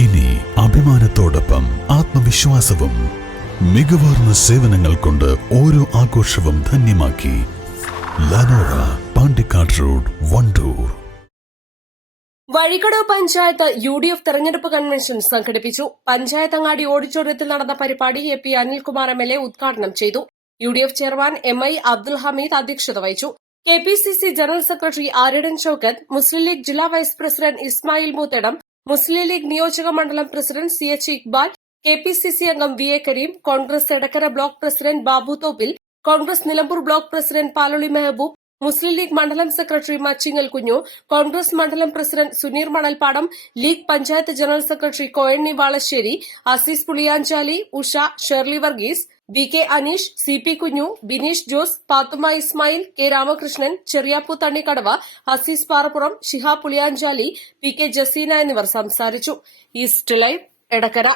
ഇനി അഭിമാനത്തോടൊപ്പം ആത്മവിശ്വാസവും. മികവാർന്ന സേവനങ്ങൾ കൊണ്ട് ഓരോ ആഘോഷവും ധന്യമാക്കി. ലനോറ, പാണ്ടിക്കാട് റോഡ്, വണ്ടൂർ. വഴിക്കടവ് പഞ്ചായത്ത് UDF തെരഞ്ഞെടുപ്പ് കൺവെൻഷൻ സംഘടിപ്പിച്ചു. പഞ്ചായത്ത് അങ്ങാടി ഓഡിറ്റോറിയത്തിൽ നടന്ന പരിപാടി AP അനിൽകുമാർ MLA ഉദ്ഘാടനം ചെയ്തു. UDF chairman MI Abdul Hameed അധ്യക്ഷത വഹിച്ചു. KPCC general secretary Aryadan Shoukath, Muslim League ജില്ലാ വൈസ് പ്രസിഡന്റ് ഇസ്മായിൽ മൂത്തേടം, മുസ്ലിം ലീഗ് നിയോജക മണ്ഡലം പ്രസിഡന്റ് CH ഇക്ബാൽ, KPCC അംഗം VA Kareem, Congress Edakkara block president Babu Thoppil, Congress Nilambur block president Paloli Mehaboob, Muslim League മണ്ഡലം സെക്രട്ടറി മച്ചിങ്ങൽ കുഞ്ഞു, കോൺഗ്രസ് മണ്ഡലം president Suneer Manalpadam, League panchayat general secretary Koyanni Valasseri, Azeez Puliyanchali, Usha, Shirley Varghese, VK Aneesh, CP കുഞ്ഞു, ബിനീഷ് ജോസ്, പാത്തുമ്മ ഇസ്മായിൽ, K രാമകൃഷ്ണൻ, ചെറിയാപ്പു തണ്ണിക്കടവ്, അസീസ് പാറപ്പുറം, ഷിഹാബ് പുളിയാഞ്ചാലി, PK ജസീന എന്നിവർ സംസാരിച്ചു. East live, Edakkara.